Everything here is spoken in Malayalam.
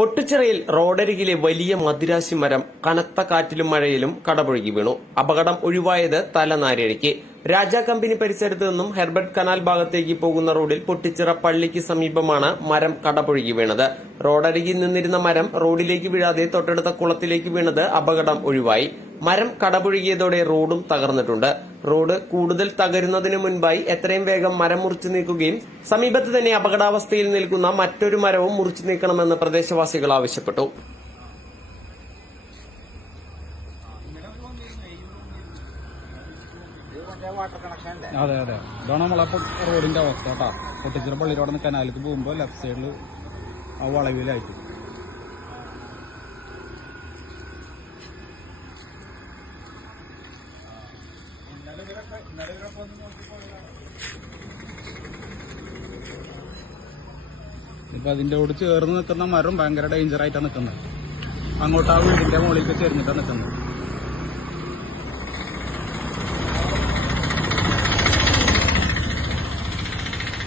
പൊട്ടിച്ചിറയിൽ റോഡരികിലെ വലിയ മദിരാശി മരം കനത്ത കാറ്റിലും മഴയിലും കടപുഴകി വീണു. അപകടം ഒഴിവായത് തലനാരിഴയ്ക്ക്. രാജാ കമ്പനി പരിസരത്ത് നിന്നും ഹെർബർട്ട് കനാൽ ഭാഗത്തേക്ക് പോകുന്ന റോഡിൽ പൊട്ടിച്ചിറ പള്ളിക്ക് സമീപമാണ് മരം കടപുഴകി വീണത്. റോഡരികിൽ നിന്നിരുന്ന മരം റോഡിലേക്ക് വീഴാതെ തൊട്ടടുത്ത കുളത്തിലേക്ക് വീണത് അപകടം ഒഴിവായി. മരം കടപുഴകിയതോടെ റോഡും തകർന്നിട്ടുണ്ട്. റോഡ് കൂടുതൽ തകരുന്നതിന് മുൻപായി എത്രയും വേഗം മരം മുറിച്ചു നീക്കുകയും സമീപത്ത് തന്നെ അപകടാവസ്ഥയിൽ നിൽക്കുന്ന മറ്റൊരു മരവും മുറിച്ചു നീക്കണമെന്ന് പ്രദേശവാസികൾ ആവശ്യപ്പെട്ടു. അതെ അതെ. ഇതാണ് നമ്മളെ പൊ- റോഡിന്റെ അവസ്ഥ കേട്ടാ. പൊട്ടിച്ചിറ പള്ളിയിലോടെ നിന്ന് കനാലിലേക്ക് പോകുമ്പോൾ ലെഫ്റ്റ് സൈഡിൽ ആ വളവിലായിട്ട്. ഇപ്പൊ അതിന്റെ കൂടെ ചേർന്ന് നിൽക്കുന്ന മരം ഭയങ്കര ഡേഞ്ചർ ആയിട്ടാണ് നിൽക്കുന്നത് അങ്ങോട്ട് ആ വീടിന്റെ മുകളിലേക്ക് ചേർന്നിട്ടാണ് നിൽക്കുന്നത്